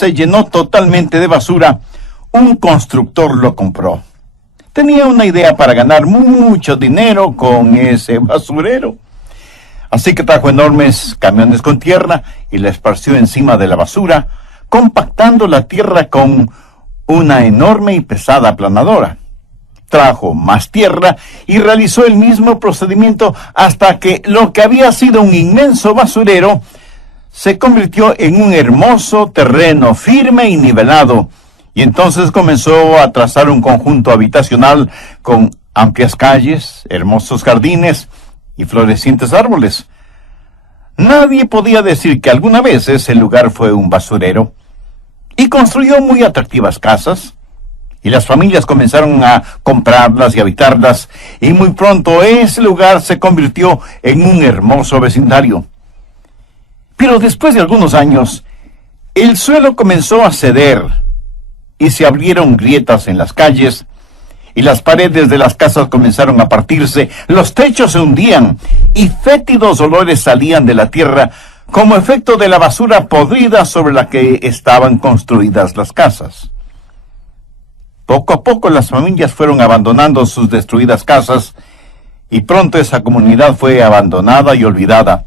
se llenó totalmente de basura, un constructor lo compró. Tenía una idea para ganar mucho dinero con ese basurero. Así que trajo enormes camiones con tierra y la esparció encima de la basura, compactando la tierra con una enorme y pesada aplanadora. Trajo más tierra y realizó el mismo procedimiento hasta que lo que había sido un inmenso basurero se convirtió en un hermoso terreno firme y nivelado, y entonces comenzó a trazar un conjunto habitacional con amplias calles, hermosos jardines y florecientes árboles. Nadie podía decir que alguna vez ese lugar fue un basurero, y construyó muy atractivas casas, y las familias comenzaron a comprarlas y habitarlas, y muy pronto ese lugar se convirtió en un hermoso vecindario. Pero después de algunos años, el suelo comenzó a ceder, y se abrieron grietas en las calles, y las paredes de las casas comenzaron a partirse, los techos se hundían, y fétidos olores salían de la tierra como efecto de la basura podrida sobre la que estaban construidas las casas. Poco a poco las familias fueron abandonando sus destruidas casas, y pronto esa comunidad fue abandonada y olvidada.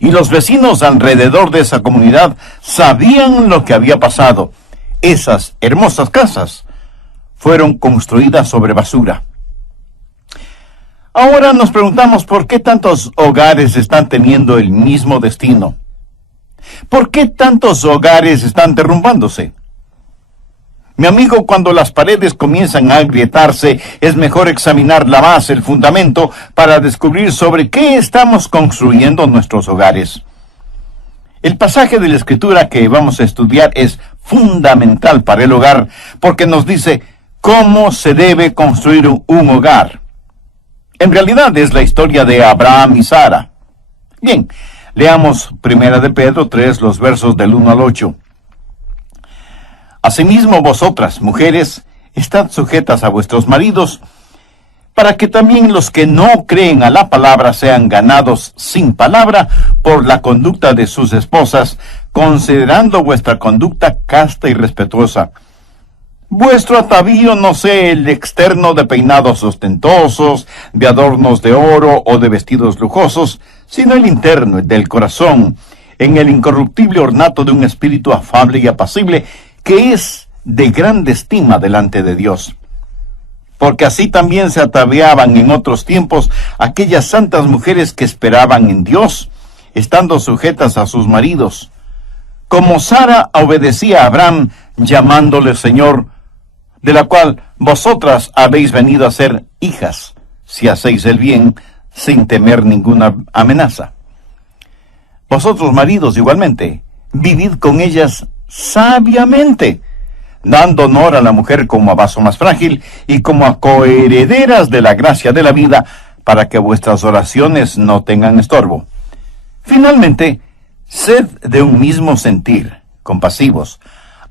Y los vecinos alrededor de esa comunidad sabían lo que había pasado. Esas hermosas casas fueron construidas sobre basura. Ahora nos preguntamos por qué tantos hogares están teniendo el mismo destino. ¿Por qué tantos hogares están derrumbándose? Mi amigo, cuando las paredes comienzan a agrietarse, es mejor examinar la base, el fundamento, para descubrir sobre qué estamos construyendo nuestros hogares. El pasaje de la Escritura que vamos a estudiar es fundamental para el hogar, porque nos dice cómo se debe construir un hogar. En realidad es la historia de Abraham y Sara. Bien, leamos 1 de Pedro 3, los versos del 1 al 8. Asimismo vosotras, mujeres, estad sujetas a vuestros maridos, para que también los que no creen a la palabra sean ganados sin palabra por la conducta de sus esposas, considerando vuestra conducta casta y respetuosa. Vuestro atavío no sea el externo de peinados ostentosos, de adornos de oro o de vestidos lujosos, sino el interno, el del corazón, en el incorruptible ornato de un espíritu afable y apacible, que es de grande estima delante de Dios. Porque así también se ataviaban en otros tiempos aquellas santas mujeres que esperaban en Dios, estando sujetas a sus maridos, como Sara obedecía a Abraham, llamándole Señor, de la cual vosotras habéis venido a ser hijas, si hacéis el bien, sin temer ninguna amenaza. Vosotros, maridos, igualmente, vivid con ellas sabiamente, dando honor a la mujer como a vaso más frágil y como a coherederas de la gracia de la vida, para que vuestras oraciones no tengan estorbo. Finalmente, sed de un mismo sentir, compasivos,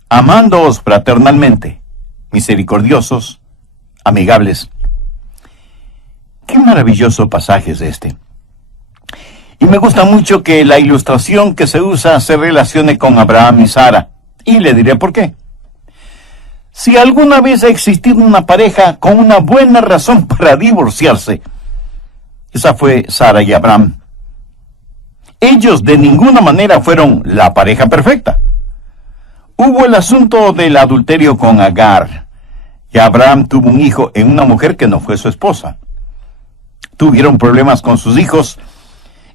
amándoos fraternalmente, misericordiosos, amigables. Qué maravilloso pasaje es este. Y me gusta mucho que la ilustración que se usa se relacione con Abraham y Sara. Y le diré por qué. Si alguna vez ha existido una pareja con una buena razón para divorciarse, esa fue Sara y Abraham. Ellos de ninguna manera fueron la pareja perfecta. Hubo el asunto del adulterio con Agar, y Abraham tuvo un hijo en una mujer que no fue su esposa. Tuvieron problemas con sus hijos,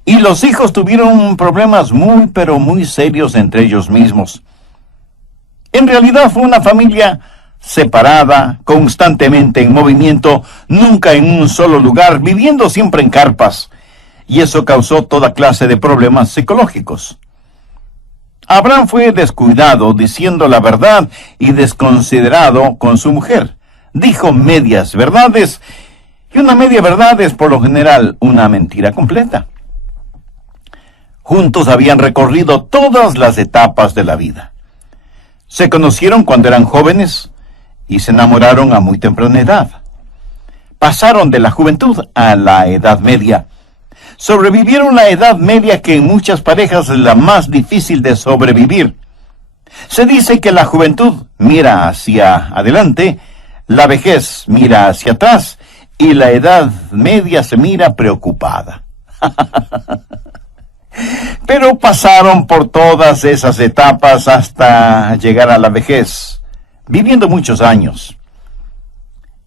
y los hijos tuvieron problemas muy, pero muy serios entre ellos mismos. En realidad fue una familia separada, constantemente en movimiento, nunca en un solo lugar, viviendo siempre en carpas, y eso causó toda clase de problemas psicológicos. Abraham fue descuidado, diciendo la verdad, y desconsiderado con su mujer. Dijo medias verdades, y una media verdad es por lo general una mentira completa. Juntos habían recorrido todas las etapas de la vida. Se conocieron cuando eran jóvenes y se enamoraron a muy temprana edad. Pasaron de la juventud a la edad media. Sobrevivieron la edad media, que en muchas parejas es la más difícil de sobrevivir. Se dice que la juventud mira hacia adelante, la vejez mira hacia atrás y la edad media se mira preocupada. Pero pasaron por todas esas etapas hasta llegar a la vejez, viviendo muchos años.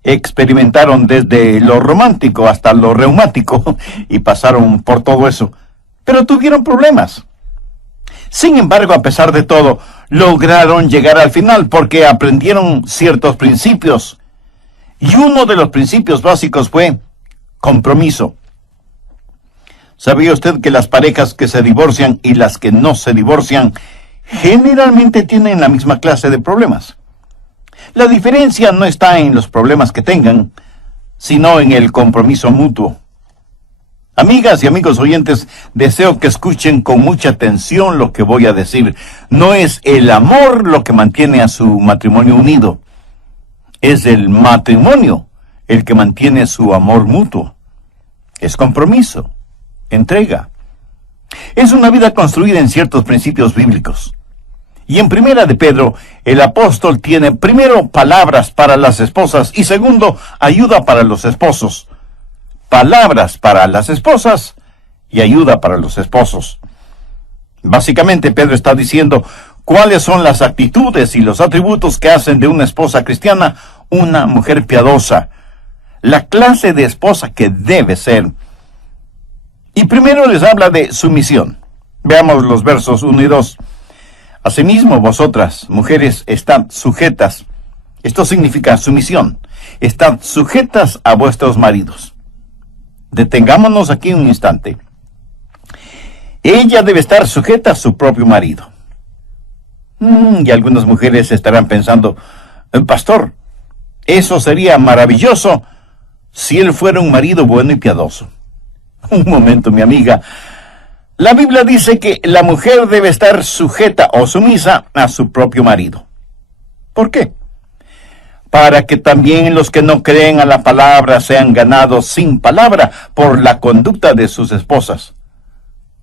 Experimentaron desde lo romántico hasta lo reumático y pasaron por todo eso, pero tuvieron problemas. Sin embargo, a pesar de todo, lograron llegar al final porque aprendieron ciertos principios. Y uno de los principios básicos fue compromiso. ¿Sabía usted que las parejas que se divorcian y las que no se divorcian generalmente tienen la misma clase de problemas? La diferencia no está en los problemas que tengan, sino en el compromiso mutuo. Amigas y amigos oyentes, deseo que escuchen con mucha atención lo que voy a decir. No es el amor lo que mantiene a su matrimonio unido. Es el matrimonio el que mantiene su amor mutuo. Es compromiso, entrega. Es una vida construida en ciertos principios bíblicos. Y en Primera de Pedro, el apóstol tiene primero palabras para las esposas y segundo, ayuda para los esposos. Palabras para las esposas y ayuda para los esposos. Básicamente, Pedro está diciendo cuáles son las actitudes y los atributos que hacen de una esposa cristiana una mujer piadosa, la clase de esposa que debe ser. Y primero les habla de sumisión. Veamos los versos 1 y 2. Asimismo, vosotras, mujeres, estad sujetas. Esto significa sumisión. Estad sujetas a vuestros maridos. Detengámonos aquí un instante. Ella debe estar sujeta a su propio marido. Y algunas mujeres estarán pensando, pastor, eso sería maravilloso si él fuera un marido bueno y piadoso. Un momento, mi amiga. La Biblia dice que la mujer debe estar sujeta o sumisa a su propio marido. ¿Por qué? Para que también los que no creen a la palabra sean ganados sin palabra por la conducta de sus esposas.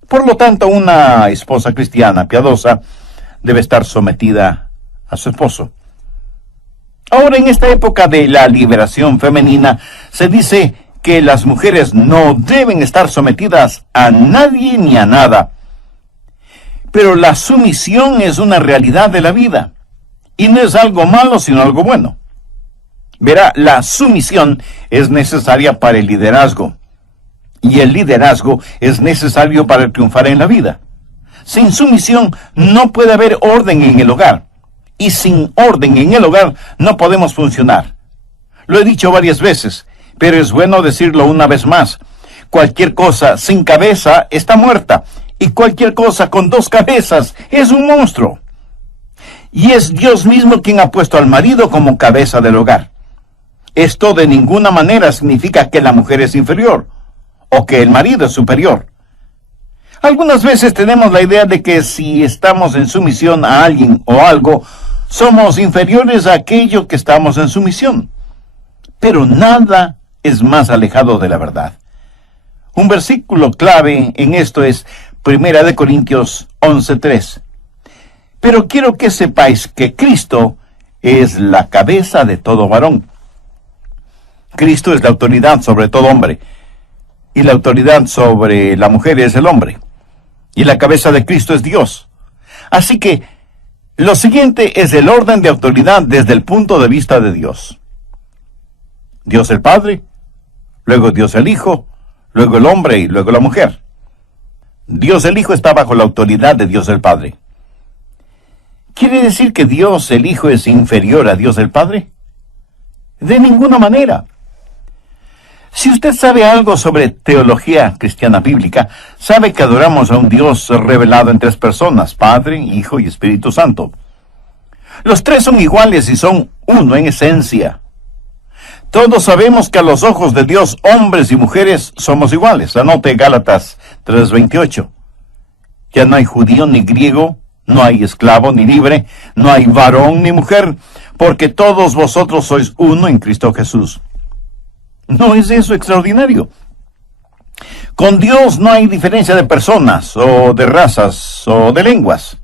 Por lo tanto, una esposa cristiana piadosa debe estar sometida a su esposo. Ahora, en esta época de la liberación femenina, se dice que las mujeres no deben estar sometidas a nadie ni a nada. Pero la sumisión es una realidad de la vida, y no es algo malo, sino algo bueno. Verá, la sumisión es necesaria para el liderazgo, y el liderazgo es necesario para triunfar en la vida. Sin sumisión no puede haber orden en el hogar, y sin orden en el hogar no podemos funcionar. Lo he dicho varias veces, pero es bueno decirlo una vez más. Cualquier cosa sin cabeza está muerta, y cualquier cosa con dos cabezas es un monstruo. Y es Dios mismo quien ha puesto al marido como cabeza del hogar. Esto de ninguna manera significa que la mujer es inferior, o que el marido es superior. Algunas veces tenemos la idea de que si estamos en sumisión a alguien o algo, somos inferiores a aquello que estamos en sumisión. Pero nada es más alejado de la verdad. Un versículo clave en esto es 1 Corintios 11:3. Pero quiero que sepáis que Cristo es la cabeza de todo varón. Cristo es la autoridad sobre todo hombre, y la autoridad sobre la mujer es el hombre, y la cabeza de Cristo es Dios. Así que, lo siguiente es el orden de autoridad desde el punto de vista de Dios. Dios el Padre, luego Dios el Hijo, luego el hombre y luego la mujer. Dios el Hijo está bajo la autoridad de Dios el Padre. ¿Quiere decir que Dios el Hijo es inferior a Dios el Padre? De ninguna manera. Si usted sabe algo sobre teología cristiana bíblica, sabe que adoramos a un Dios revelado en tres personas, Padre, Hijo y Espíritu Santo. Los tres son iguales y son uno en esencia. Todos sabemos que a los ojos de Dios, hombres y mujeres somos iguales. Anote Gálatas 3:28. Ya no hay judío ni griego, no hay esclavo ni libre, no hay varón ni mujer, porque todos vosotros sois uno en Cristo Jesús. ¿No es eso extraordinario? Con Dios no hay diferencia de personas, o de razas, o de lenguas.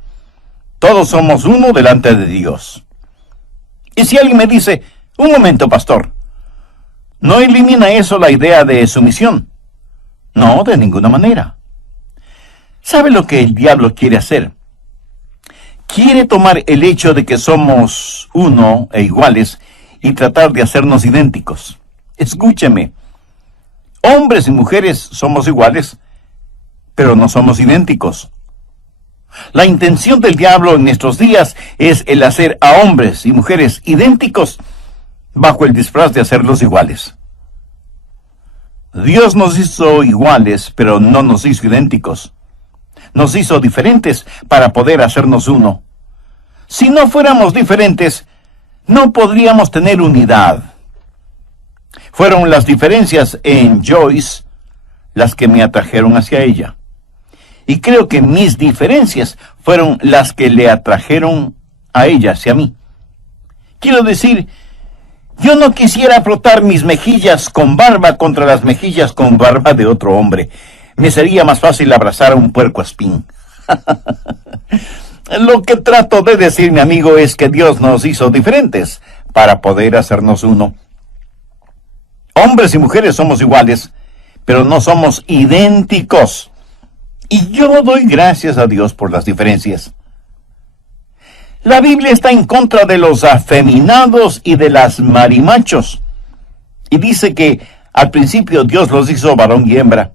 Todos somos uno delante de Dios. Y si alguien me dice, un momento, pastor, ¿no elimina eso la idea de sumisión? No, de ninguna manera. ¿Sabe lo que el diablo quiere hacer? Quiere tomar el hecho de que somos uno e iguales y tratar de hacernos idénticos. Escúcheme, hombres y mujeres somos iguales, pero no somos idénticos. La intención del diablo en estos días es el hacer a hombres y mujeres idénticos bajo el disfraz de hacerlos iguales. Dios nos hizo iguales, pero no nos hizo idénticos. Nos hizo diferentes para poder hacernos uno. Si no fuéramos diferentes, no podríamos tener unidad. Fueron las diferencias en Joyce las que me atrajeron hacia ella. Y creo que mis diferencias fueron las que le atrajeron a ella hacia mí. Quiero decir, yo no quisiera frotar mis mejillas con barba contra las mejillas con barba de otro hombre. Me sería más fácil abrazar a un puercoespín. Lo que trato de decir, mi amigo, es que Dios nos hizo diferentes para poder hacernos uno. Hombres y mujeres somos iguales, pero no somos idénticos. Y yo doy gracias a Dios por las diferencias. La Biblia está en contra de los afeminados y de las marimachos. Y dice que al principio Dios los hizo varón y hembra.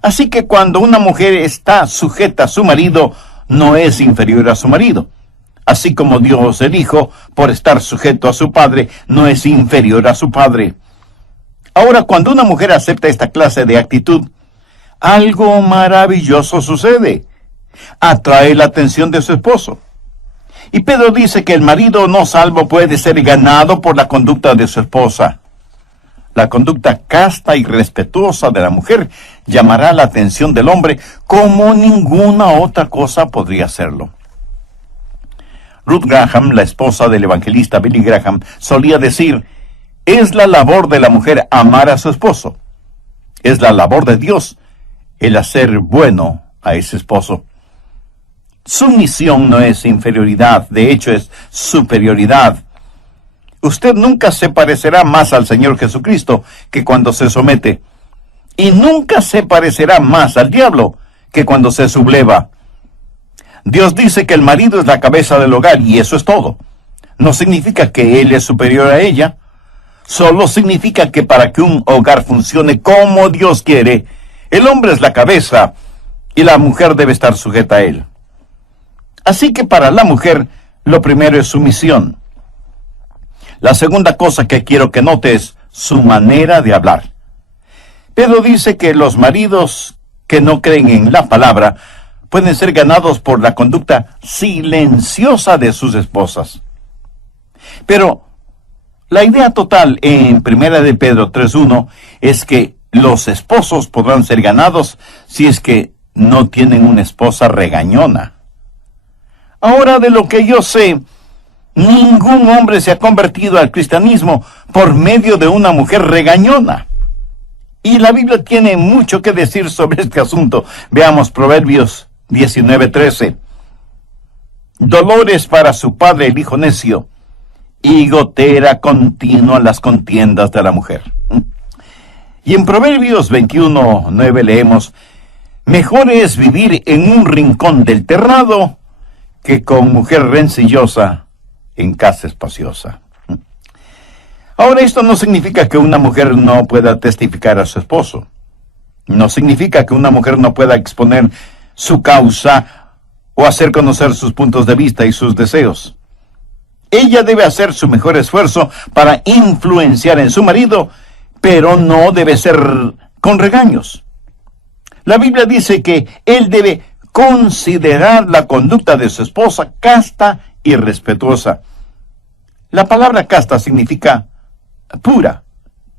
Así que cuando una mujer está sujeta a su marido, no es inferior a su marido. Así como Dios el Hijo, por estar sujeto a su padre, no es inferior a su padre. Ahora, cuando una mujer acepta esta clase de actitud, algo maravilloso sucede. Atrae la atención de su esposo. Y Pedro dice que el marido no salvo puede ser ganado por la conducta de su esposa. La conducta casta y respetuosa de la mujer llamará la atención del hombre como ninguna otra cosa podría hacerlo. Ruth Graham, la esposa del evangelista Billy Graham, solía decir, es la labor de la mujer amar a su esposo. Es la labor de Dios el hacer bueno a ese esposo. Sumisión no es inferioridad, de hecho es superioridad. Usted nunca se parecerá más al Señor Jesucristo que cuando se somete, y nunca se parecerá más al diablo que cuando se subleva. Dios dice que el marido es la cabeza del hogar, y eso es todo. No significa que él es superior a ella, solo significa que para que un hogar funcione como Dios quiere, el hombre es la cabeza y la mujer debe estar sujeta a él. Así que para la mujer, lo primero es sumisión. La segunda cosa que quiero que note es su manera de hablar. Pedro dice que los maridos que no creen en la palabra pueden ser ganados por la conducta silenciosa de sus esposas. Pero la idea total en 1 de Pedro 3:1 es que los esposos podrán ser ganados si es que no tienen una esposa regañona. Ahora, de lo que yo sé, ningún hombre se ha convertido al cristianismo por medio de una mujer regañona. Y la Biblia tiene mucho que decir sobre este asunto. Veamos Proverbios 19:13. Dolores para su padre el hijo necio, y gotera continua las contiendas de la mujer. Y en Proverbios 21:9 leemos, mejor es vivir en un rincón del terrado que con mujer rencillosa en casa espaciosa. Ahora, esto no significa que una mujer no pueda testificar a su esposo. No significa que una mujer no pueda exponer su causa o hacer conocer sus puntos de vista y sus deseos. Ella debe hacer su mejor esfuerzo para influenciar en su marido, pero no debe ser con regaños. La Biblia dice que él debe considerar la conducta de su esposa casta y respetuosa. La palabra casta significa pura,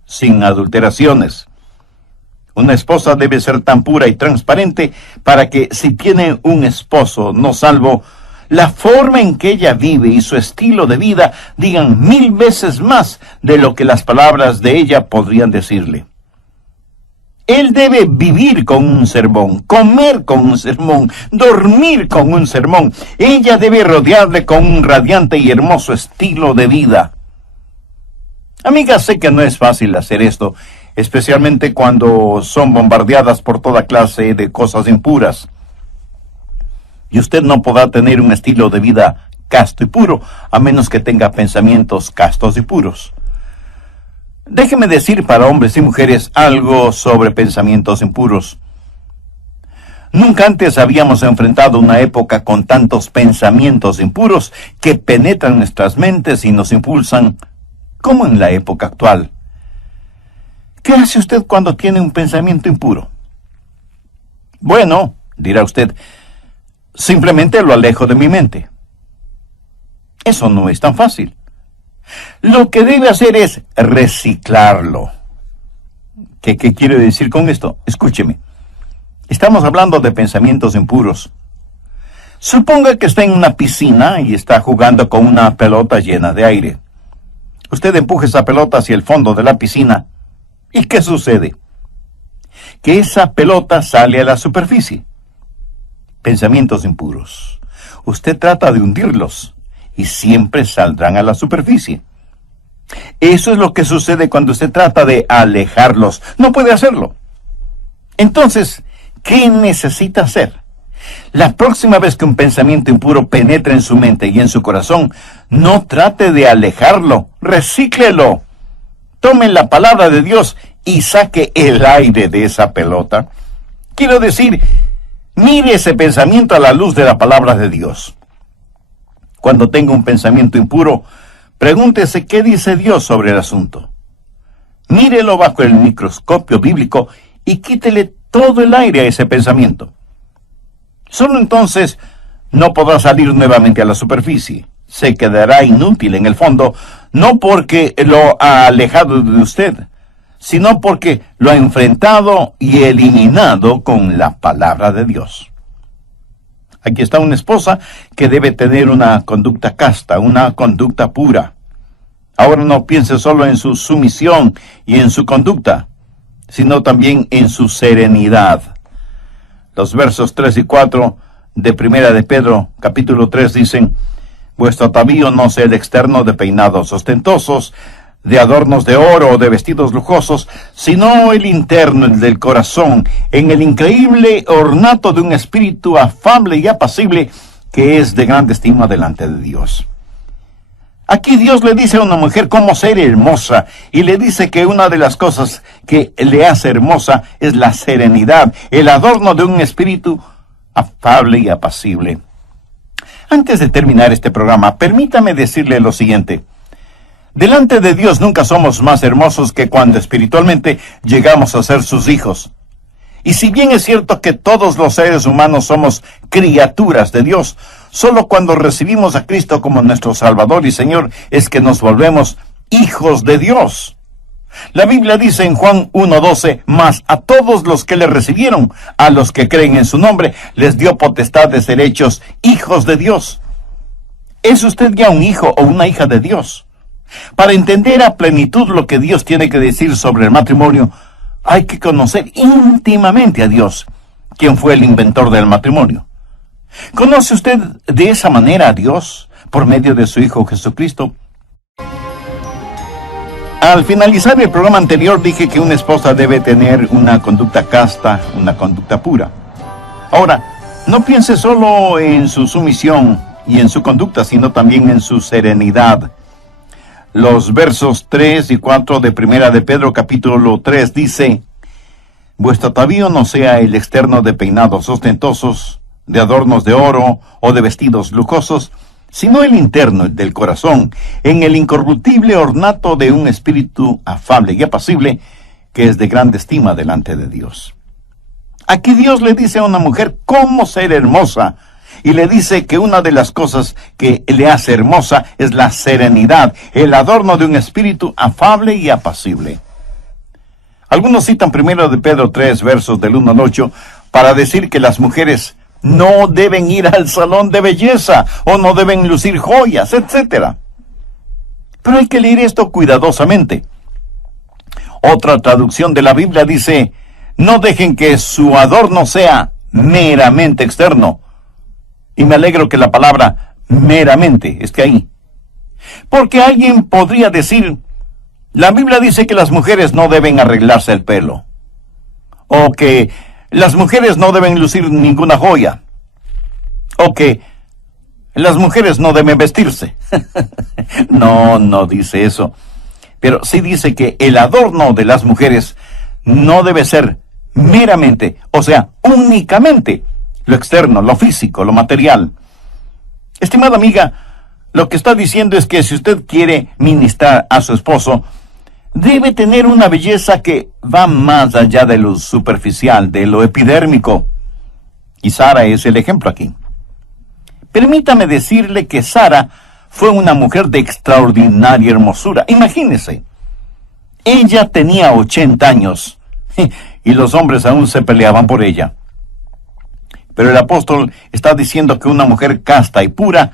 sin adulteraciones. Una esposa debe ser tan pura y transparente para que si tiene un esposo no salvo, la forma en que ella vive y su estilo de vida digan 1000 veces más de lo que las palabras de ella podrían decirle. Él debe vivir con un sermón, comer con un sermón, dormir con un sermón. Ella debe rodearle con un radiante y hermoso estilo de vida. Amigas, sé que no es fácil hacer esto, especialmente cuando son bombardeadas por toda clase de cosas impuras. Y usted no podrá tener un estilo de vida casto y puro, a menos que tenga pensamientos castos y puros. Déjeme decir para hombres y mujeres algo sobre pensamientos impuros. Nunca antes habíamos enfrentado una época con tantos pensamientos impuros que penetran nuestras mentes y nos impulsan, como en la época actual. ¿Qué hace usted cuando tiene un pensamiento impuro? Bueno, dirá usted, simplemente lo alejo de mi mente. Eso no es tan fácil. Lo que debe hacer es reciclarlo. ¿Qué quiere decir con esto? Escúcheme. Estamos hablando de pensamientos impuros. Suponga que está en una piscina y está jugando con una pelota llena de aire. Usted empuja esa pelota hacia el fondo de la piscina. ¿Y qué sucede? Que esa pelota sale a la superficie. Pensamientos impuros. Usted trata de hundirlos y siempre saldrán a la superficie. Eso es lo que sucede cuando usted trata de alejarlos. No puede hacerlo. Entonces, ¿qué necesita hacer? La próxima vez que un pensamiento impuro penetre en su mente y en su corazón, no trate de alejarlo, recíclelo. Tome la palabra de Dios y saque el aire de esa pelota. Quiero decir, mire ese pensamiento a la luz de la palabra de Dios. Cuando tenga un pensamiento impuro, pregúntese qué dice Dios sobre el asunto. Mírelo bajo el microscopio bíblico y quítele todo el aire a ese pensamiento. Solo entonces no podrá salir nuevamente a la superficie. Se quedará inútil en el fondo, no porque lo ha alejado de usted, sino porque lo ha enfrentado y eliminado con la palabra de Dios. Aquí está una esposa que debe tener una conducta casta, una conducta pura. Ahora no piense solo en su sumisión y en su conducta, sino también en su serenidad. Los versos 3 y 4 de Primera de Pedro, capítulo 3, dicen: vuestro atavío no sea el externo de peinados ostentosos, de adornos de oro o de vestidos lujosos, sino el interno, el del corazón, en el increíble ornato de un espíritu afable y apacible, que es de grande estima delante de Dios. Aquí Dios le dice a una mujer cómo ser hermosa, y le dice que una de las cosas que le hace hermosa es la serenidad, el adorno de un espíritu afable y apacible. Antes de terminar este programa, permítame decirle lo siguiente. Delante de Dios nunca somos más hermosos que cuando espiritualmente llegamos a ser sus hijos. Y si bien es cierto que todos los seres humanos somos criaturas de Dios, solo cuando recibimos a Cristo como nuestro Salvador y Señor es que nos volvemos hijos de Dios. La Biblia dice en Juan 1:12, mas a todos los que le recibieron, a los que creen en su nombre, les dio potestad de ser hechos hijos de Dios. ¿Es usted ya un hijo o una hija de Dios? Para entender a plenitud lo que Dios tiene que decir sobre el matrimonio, hay que conocer íntimamente a Dios, quien fue el inventor del matrimonio. ¿Conoce usted de esa manera a Dios por medio de su Hijo Jesucristo? Al finalizar el programa anterior dije que una esposa debe tener una conducta casta, una conducta pura. Ahora, no piense solo en su sumisión y en su conducta, sino también en su serenidad. Los versos 3 y 4 de Primera de Pedro capítulo 3 dice: vuestro atavío no sea el externo de peinados ostentosos, de adornos de oro o de vestidos lujosos, sino el interno, el del corazón, en el incorruptible ornato de un espíritu afable y apacible, que es de grande estima delante de Dios. Aquí Dios le dice a una mujer cómo ser hermosa, y le dice que una de las cosas que le hace hermosa es la serenidad, el adorno de un espíritu afable y apacible. Algunos citan primero de Pedro 3, versos del 1 al 8, para decir que las mujeres no deben ir al salón de belleza, o no deben lucir joyas, etc. Pero hay que leer esto cuidadosamente. Otra traducción de la Biblia dice: No dejen que su adorno sea meramente externo. Y me alegro que la palabra meramente esté ahí. Porque alguien podría decir, la Biblia dice que las mujeres no deben arreglarse el pelo. O que las mujeres no deben lucir ninguna joya. O que las mujeres no deben vestirse. No dice eso. Pero sí dice que el adorno de las mujeres no debe ser meramente, o sea, únicamente, lo externo, lo físico, lo material. Estimada amiga, lo que está diciendo es que si usted quiere ministrar a su esposo, debe tener una belleza que va más allá de lo superficial, de lo epidérmico. Y Sara es el ejemplo aquí. Permítame decirle que Sara fue una mujer de extraordinaria hermosura. Imagínese, ella tenía 80 años y los hombres aún se peleaban por ella. Pero el apóstol está diciendo que una mujer casta y pura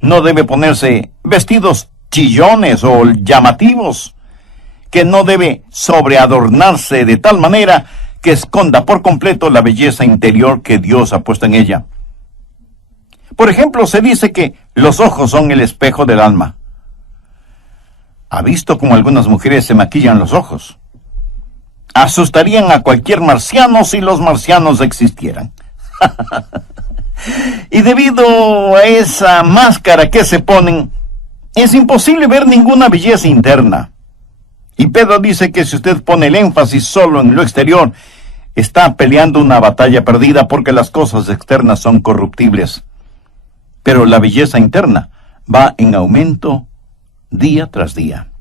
no debe ponerse vestidos chillones o llamativos, que no debe sobreadornarse de tal manera que esconda por completo la belleza interior que Dios ha puesto en ella. Por ejemplo, se dice que los ojos son el espejo del alma. ¿Ha visto cómo algunas mujeres se maquillan los ojos? Asustarían a cualquier marciano si los marcianos existieran. Y debido a esa máscara que se ponen, es imposible ver ninguna belleza interna. Y Pedro dice que si usted pone el énfasis solo en lo exterior, está peleando una batalla perdida porque las cosas externas son corruptibles. Pero la belleza interna va en aumento día tras día.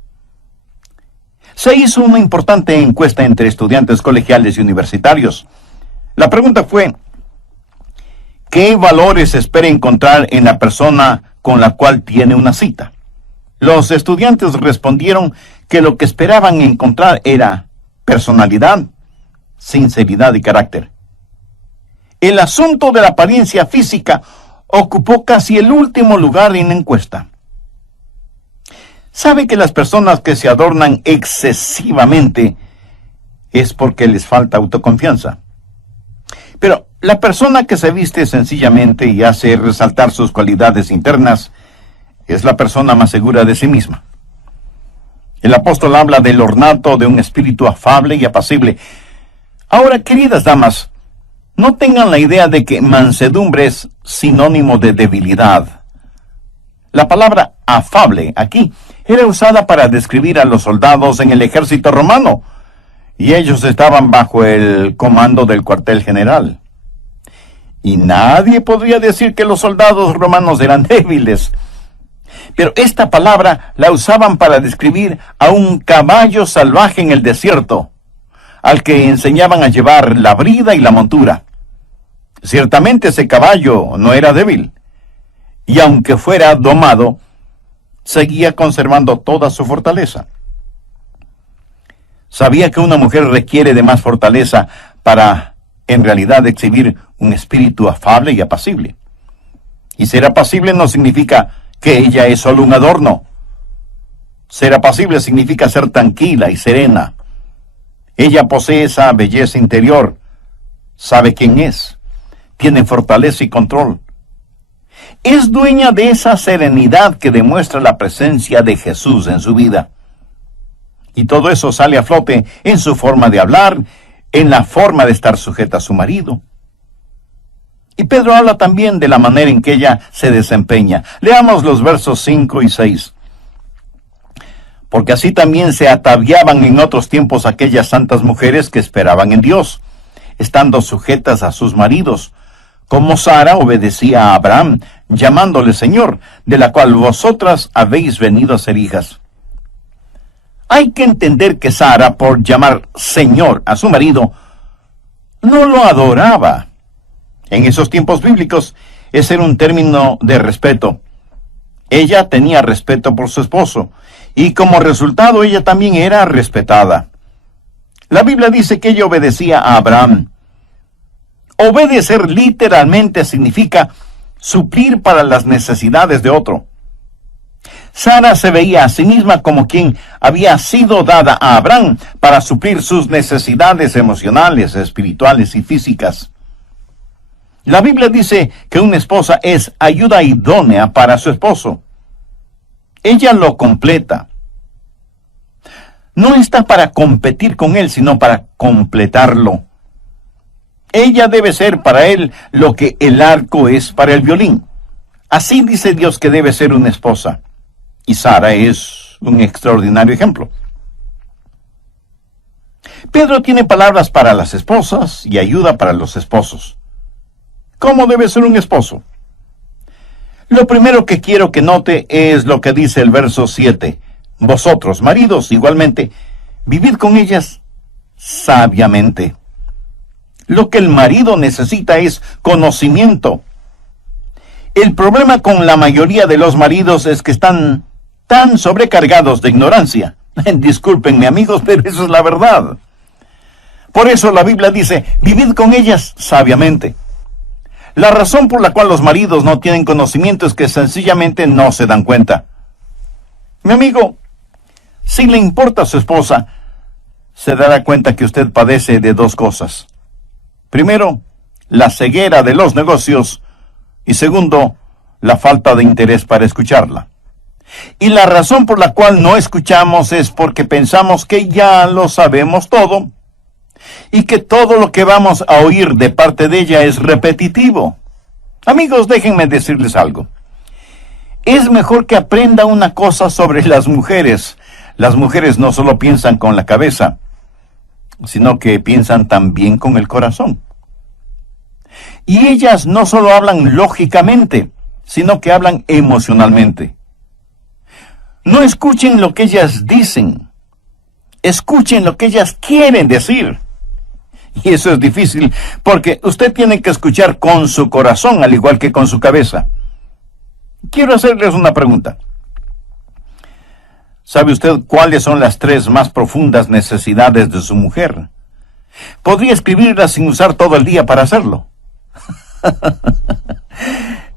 Se hizo una importante encuesta entre estudiantes colegiales y universitarios. La pregunta fue, ¿qué valores espera encontrar en la persona con la cual tiene una cita? Los estudiantes respondieron que lo que esperaban encontrar era personalidad, sinceridad y carácter. El asunto de la apariencia física ocupó casi el último lugar en la encuesta. ¿Sabe que las personas que se adornan excesivamente es porque les falta autoconfianza? Pero la persona que se viste sencillamente y hace resaltar sus cualidades internas es la persona más segura de sí misma. El apóstol habla del ornato de un espíritu afable y apacible. Ahora, queridas damas, no tengan la idea de que mansedumbre es sinónimo de debilidad. La palabra afable aquí era usada para describir a los soldados en el ejército romano, y ellos estaban bajo el comando del cuartel general. Y nadie podría decir que los soldados romanos eran débiles. Pero esta palabra la usaban para describir a un caballo salvaje en el desierto, al que enseñaban a llevar la brida y la montura. Ciertamente ese caballo no era débil, y aunque fuera domado, seguía conservando toda su fortaleza. Sabía que una mujer requiere de más fortaleza para, en realidad, exhibir un espíritu afable y apacible. Y ser apacible no significa que ella es solo un adorno. Ser apacible significa ser tranquila y serena. Ella posee esa belleza interior, sabe quién es, tiene fortaleza y control. Es dueña de esa serenidad que demuestra la presencia de Jesús en su vida. Y todo eso sale a flote en su forma de hablar, en la forma de estar sujeta a su marido. Y Pedro habla también de la manera en que ella se desempeña. Leamos los versos 5 y 6. Porque así también se ataviaban en otros tiempos aquellas santas mujeres que esperaban en Dios, estando sujetas a sus maridos, como Sara obedecía a Abraham, llamándole Señor, de la cual vosotras habéis venido a ser hijas. Hay que entender que Sara, por llamar Señor a su marido, no lo adoraba. En esos tiempos bíblicos, ese era un término de respeto. Ella tenía respeto por su esposo, y como resultado ella también era respetada. La Biblia dice que ella obedecía a Abraham. Obedecer literalmente significa suplir para las necesidades de otro. Sara se veía a sí misma como quien había sido dada a Abraham para suplir sus necesidades emocionales, espirituales y físicas. La Biblia dice que una esposa es ayuda idónea para su esposo. Ella lo completa. No está para competir con él, sino para completarlo. Ella debe ser para él lo que el arco es para el violín. Así dice Dios que debe ser una esposa. Y Sara es un extraordinario ejemplo. Pedro tiene palabras para las esposas y ayuda para los esposos. ¿Cómo debe ser un esposo? Lo primero que quiero que note es lo que dice el verso 7. Vosotros, maridos, igualmente, vivid con ellas sabiamente. Lo que el marido necesita es conocimiento. El problema con la mayoría de los maridos es que están tan sobrecargados de ignorancia. Discúlpenme, amigos, pero eso es la verdad. Por eso la Biblia dice, vivid con ellas sabiamente. La razón por la cual los maridos no tienen conocimiento es que sencillamente no se dan cuenta. Mi amigo, si le importa a su esposa, se dará cuenta que usted padece de dos cosas. Primero, la ceguera de los negocios y segundo, la falta de interés para escucharla. Y la razón por la cual no escuchamos es porque pensamos que ya lo sabemos todo y que todo lo que vamos a oír de parte de ella es repetitivo. Amigos, déjenme decirles algo. Es mejor que aprenda una cosa sobre las mujeres. Las mujeres no solo piensan con la cabeza, sino que piensan también con el corazón. Y ellas no solo hablan lógicamente, sino que hablan emocionalmente. No escuchen lo que ellas dicen, escuchen lo que ellas quieren decir. Y eso es difícil, porque usted tiene que escuchar con su corazón, al igual que con su cabeza. Quiero hacerles una pregunta. ¿Sabe usted cuáles son las 3 más profundas necesidades de su mujer? Podría escribirlas sin usar todo el día para hacerlo.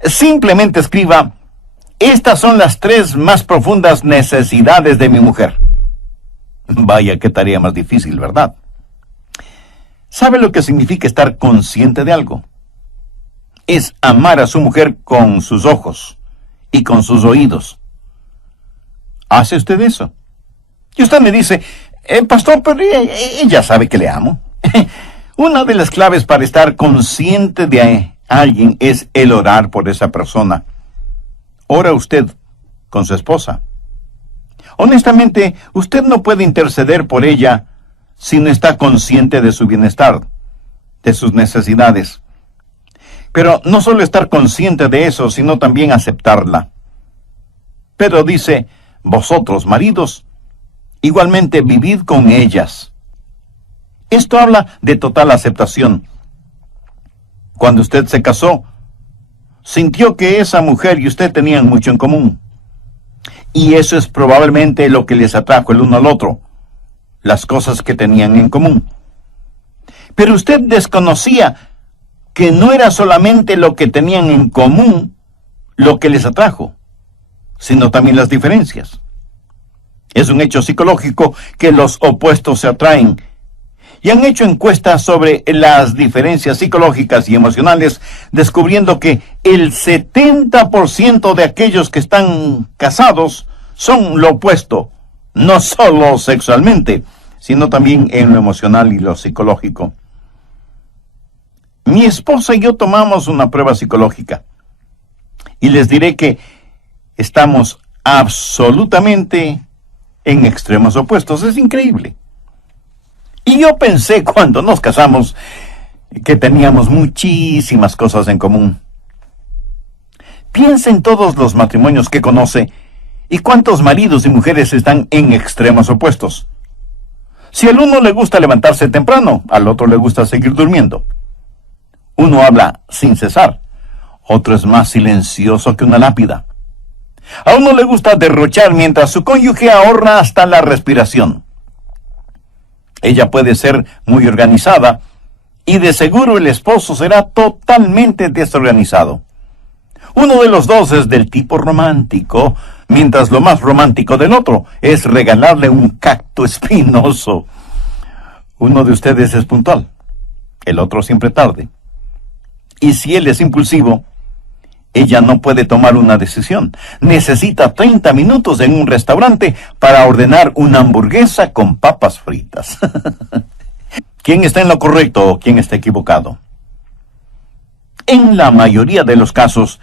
Simplemente escriba, estas son las 3 más profundas necesidades de mi mujer. Vaya, qué tarea más difícil, ¿verdad? ¿Sabe lo que significa estar consciente de algo? Es amar a su mujer con sus ojos y con sus oídos. ¿Hace usted eso? Y usted me dice, pastor, pero ella sabe que le amo. Una de las claves para estar consciente de alguien es el orar por esa persona. ¿Ora usted con su esposa? Honestamente, usted no puede interceder por ella si no está consciente de su bienestar, de sus necesidades. Pero no solo estar consciente de eso, sino también aceptarla. Pedro dice, vosotros, maridos, igualmente vivid con ellas. Esto habla de total aceptación. Cuando usted se casó, sintió que esa mujer y usted tenían mucho en común. Y eso es probablemente lo que les atrajo el uno al otro, las cosas que tenían en común. Pero usted desconocía que no era solamente lo que tenían en común lo que les atrajo, sino también las diferencias. Es un hecho psicológico que los opuestos se atraen. Y han hecho encuestas sobre las diferencias psicológicas y emocionales, descubriendo que el 70% de aquellos que están casados son lo opuesto, no solo sexualmente, sino también en lo emocional y lo psicológico. Mi esposa y yo tomamos una prueba psicológica, y les diré que estamos absolutamente en extremos opuestos. Es increíble. Y yo pensé cuando nos casamos que teníamos muchísimas cosas en común. Piensa en todos los matrimonios que conoce y cuántos maridos y mujeres están en extremos opuestos. Si al uno le gusta levantarse temprano, al otro le gusta seguir durmiendo. Uno habla sin cesar, otro es más silencioso que una lápida. A uno le gusta derrochar mientras su cónyuge ahorra hasta la respiración. Ella puede ser muy organizada y de seguro el esposo será totalmente desorganizado. Uno de los dos es del tipo romántico, mientras lo más romántico del otro es regalarle un cacto espinoso. Uno de ustedes es puntual, el otro siempre tarde. Y si él es impulsivo, ella no puede tomar una decisión. Necesita 30 minutos en un restaurante para ordenar una hamburguesa con papas fritas. ¿Quién está en lo correcto o quién está equivocado? En la mayoría de los casos,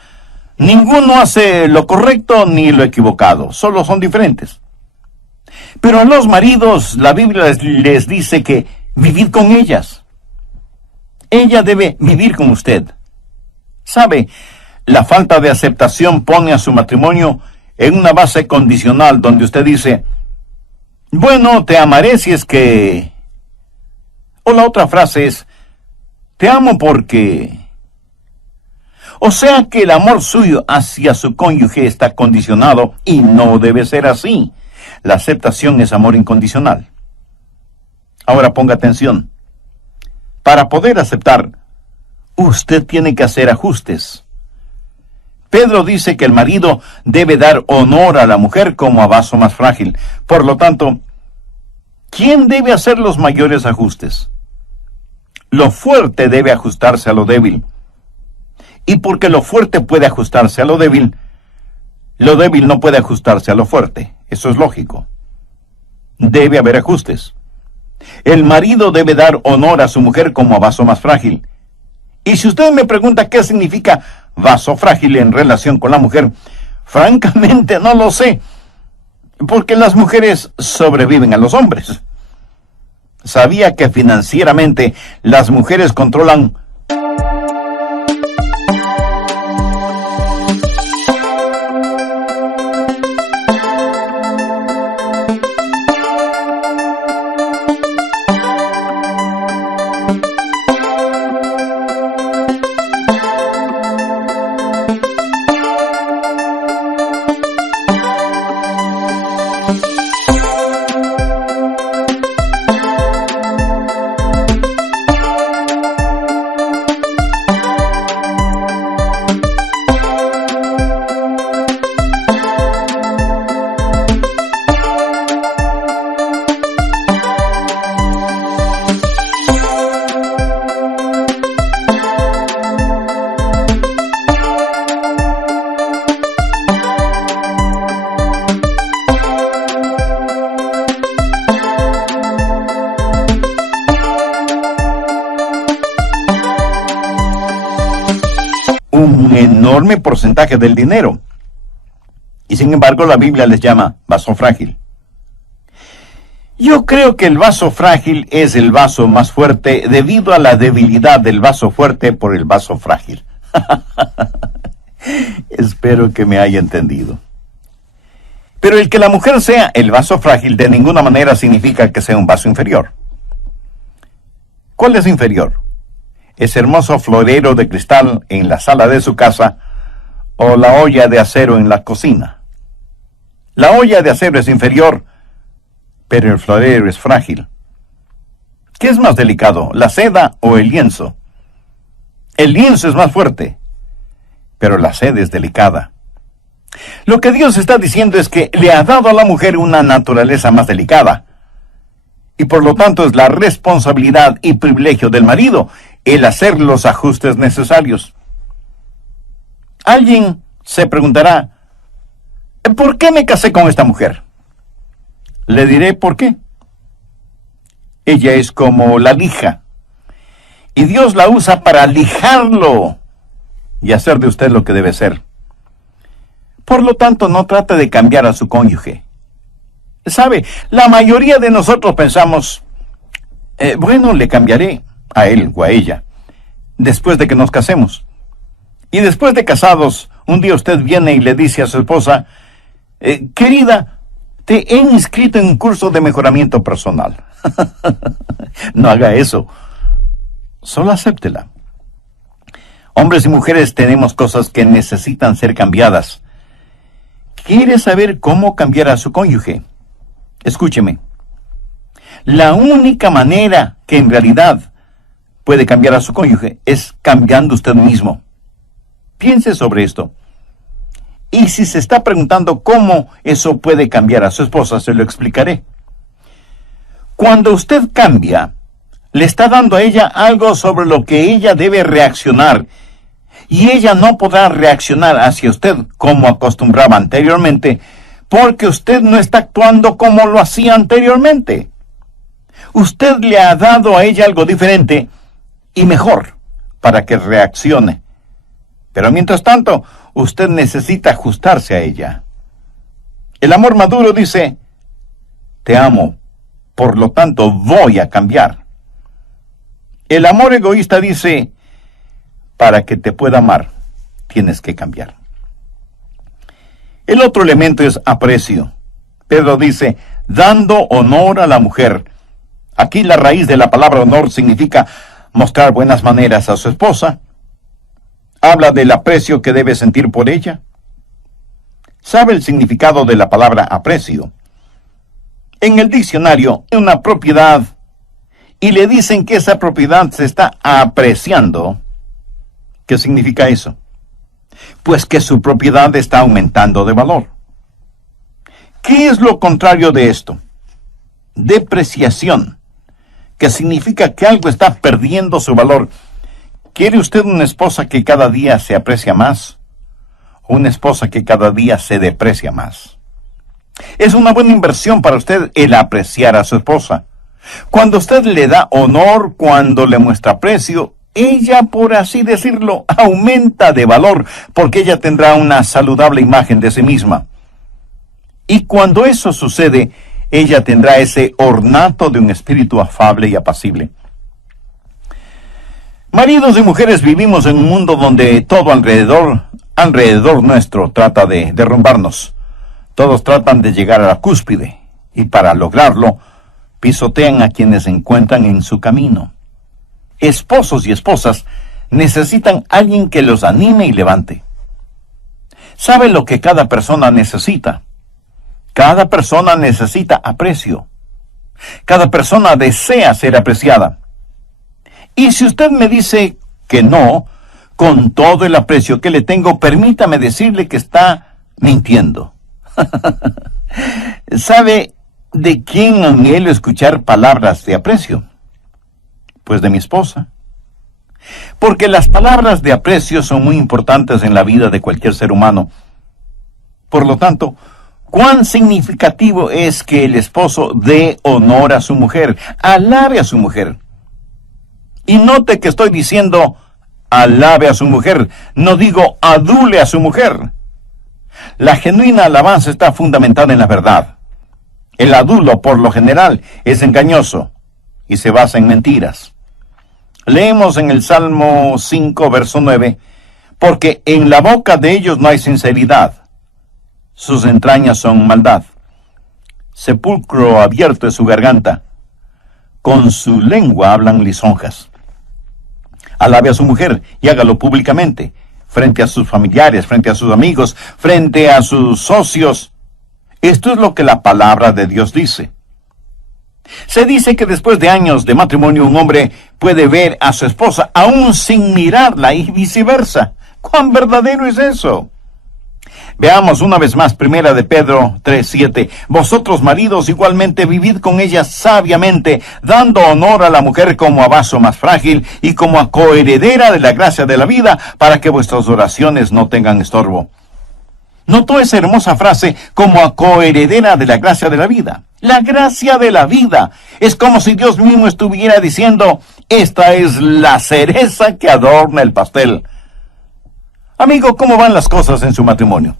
ninguno hace lo correcto ni lo equivocado, solo son diferentes. Pero a los maridos, la Biblia les dice que vivid con ellas. Ella debe vivir con usted. ¿Sabe? La falta de aceptación pone a su matrimonio en una base condicional donde usted dice, bueno, te amaré si es que... O la otra frase es, te amo porque... O sea que el amor suyo hacia su cónyuge está condicionado y no debe ser así. La aceptación es amor incondicional. Ahora ponga atención. Para poder aceptar, usted tiene que hacer ajustes. Pedro dice que el marido debe dar honor a la mujer como a vaso más frágil. Por lo tanto, ¿quién debe hacer los mayores ajustes? Lo fuerte debe ajustarse a lo débil. Y porque lo fuerte puede ajustarse a lo débil no puede ajustarse a lo fuerte. Eso es lógico. Debe haber ajustes. El marido debe dar honor a su mujer como a vaso más frágil. Y si usted me pregunta qué significa vaso frágil en relación con la mujer, francamente no lo sé, porque las mujeres sobreviven a los hombres. ¿Sabía que financieramente las mujeres controlan un enorme porcentaje del dinero? Y sin embargo la Biblia les llama vaso frágil. Yo creo que el vaso frágil es el vaso más fuerte debido a la debilidad del vaso fuerte por el vaso frágil. Espero que me haya entendido. Pero el que la mujer sea el vaso frágil de ninguna manera significa que sea un vaso inferior. ¿Cuál es inferior? ¿Ese hermoso florero de cristal en la sala de su casa o la olla de acero en la cocina? La olla de acero es inferior, pero el florero es frágil. ¿Qué es más delicado, la seda o el lienzo? El lienzo es más fuerte, pero la seda es delicada. Lo que Dios está diciendo es que le ha dado a la mujer una naturaleza más delicada, y por lo tanto es la responsabilidad y privilegio del marido el hacer los ajustes necesarios. Alguien se preguntará, ¿por qué me casé con esta mujer? Le diré por qué. Ella es como la lija, y Dios la usa para lijarlo y hacer de usted lo que debe ser. Por lo tanto, no trate de cambiar a su cónyuge. ¿Sabe? La mayoría de nosotros pensamos, bueno, le cambiaré a él o a ella después de que nos casemos. Y después de casados, un día usted viene y le dice a su esposa, querida, te he inscrito en un curso de mejoramiento personal. No haga eso. Solo acéptela. Hombres y mujeres tenemos cosas que necesitan ser cambiadas. ¿Quiere saber cómo cambiar a su cónyuge? Escúcheme. La única manera que en realidad puede cambiar a su cónyuge es cambiando usted mismo. Piense sobre esto. Y si se está preguntando cómo eso puede cambiar a su esposa, se lo explicaré. Cuando usted cambia, le está dando a ella algo sobre lo que ella debe reaccionar, y ella no podrá reaccionar hacia usted como acostumbraba anteriormente, porque usted no está actuando como lo hacía anteriormente. Usted le ha dado a ella algo diferente y mejor para que reaccione. Pero mientras tanto, usted necesita ajustarse a ella. El amor maduro dice, te amo, por lo tanto voy a cambiar. El amor egoísta dice, para que te pueda amar, tienes que cambiar. El otro elemento es aprecio. Pedro dice, dando honor a la mujer. Aquí la raíz de la palabra honor significa mostrar buenas maneras a su esposa. Habla del aprecio que debe sentir por ella. ¿Sabe el significado de la palabra aprecio? En el diccionario, es una propiedad, y le dicen que esa propiedad se está apreciando. ¿Qué significa eso? Pues que su propiedad está aumentando de valor. ¿Qué es lo contrario de esto? Depreciación, que significa que algo está perdiendo su valor. ¿Quiere usted una esposa que cada día se aprecia más? ¿O una esposa que cada día se deprecia más? Es una buena inversión para usted el apreciar a su esposa. Cuando usted le da honor, cuando le muestra aprecio, ella, por así decirlo, aumenta de valor, porque ella tendrá una saludable imagen de sí misma. Y cuando eso sucede, ella tendrá ese ornato de un espíritu afable y apacible. Maridos y mujeres, vivimos en un mundo donde todo alrededor nuestro trata de derrumbarnos. Todos tratan de llegar a la cúspide, y para lograrlo, pisotean a quienes se encuentran en su camino. Esposos y esposas necesitan alguien que los anime y levante. ¿Sabe lo que cada persona necesita? Cada persona necesita aprecio. Cada persona desea ser apreciada. Y si usted me dice que no, con todo el aprecio que le tengo, permítame decirle que está mintiendo. ¿Sabe de quién anhelo escuchar palabras de aprecio? Pues de mi esposa. Porque las palabras de aprecio son muy importantes en la vida de cualquier ser humano. Por lo tanto, cuán significativo es que el esposo dé honor a su mujer, alabe a su mujer. Y note que estoy diciendo alabe a su mujer, no digo adule a su mujer. La genuina alabanza está fundamentada en la verdad. El adulo, por lo general, es engañoso y se basa en mentiras. Leemos en el Salmo 5, verso 9, porque en la boca de ellos no hay sinceridad, sus entrañas son maldad. Sepulcro abierto es su garganta, con su lengua hablan lisonjas. Alabe a su mujer y hágalo públicamente, frente a sus familiares, frente a sus amigos, frente a sus socios. Esto es lo que la palabra de Dios dice. Se dice que después de años de matrimonio un hombre puede ver a su esposa aún sin mirarla y viceversa. ¿Cuán verdadero es eso? Veamos una vez más, primera de Pedro 3:7. Vosotros, maridos, igualmente vivid con ella sabiamente, dando honor a la mujer como a vaso más frágil y como a coheredera de la gracia de la vida, para que vuestras oraciones no tengan estorbo. ¿Notó esa hermosa frase, como a coheredera de la gracia de la vida? La gracia de la vida. Es como si Dios mismo estuviera diciendo, esta es la cereza que adorna el pastel. Amigo, ¿cómo van las cosas en su matrimonio?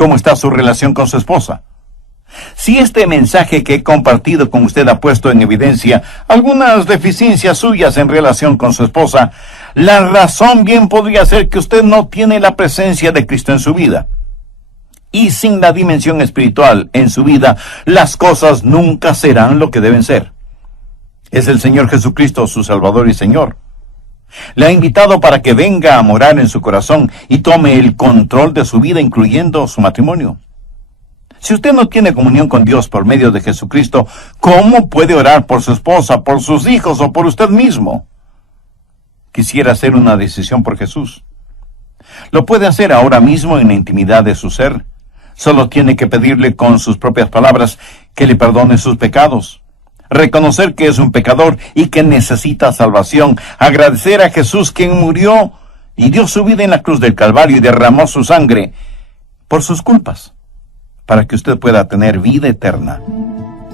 ¿Cómo está su relación con su esposa? Si este mensaje que he compartido con usted ha puesto en evidencia algunas deficiencias suyas en relación con su esposa, la razón bien podría ser que usted no tiene la presencia de Cristo en su vida. Y sin la dimensión espiritual en su vida, las cosas nunca serán lo que deben ser. Es el Señor Jesucristo su Salvador y Señor. Le ha invitado para que venga a morar en su corazón y tome el control de su vida, incluyendo su matrimonio. Si usted no tiene comunión con Dios por medio de Jesucristo, ¿cómo puede orar por su esposa, por sus hijos o por usted mismo? Quisiera hacer una decisión por Jesús. Lo puede hacer ahora mismo en la intimidad de su ser. Solo tiene que pedirle con sus propias palabras que le perdone sus pecados. Reconocer que es un pecador y que necesita salvación. Agradecer a Jesús quien murió y dio su vida en la cruz del Calvario y derramó su sangre por sus culpas, para que usted pueda tener vida eterna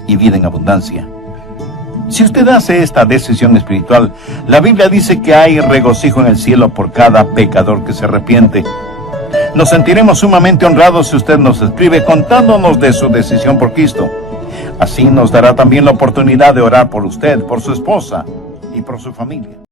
y vida en abundancia. Si usted hace esta decisión espiritual, la Biblia dice que hay regocijo en el cielo por cada pecador que se arrepiente. Nos sentiremos sumamente honrados si usted nos escribe contándonos de su decisión por Cristo. Así nos dará también la oportunidad de orar por usted, por su esposa y por su familia.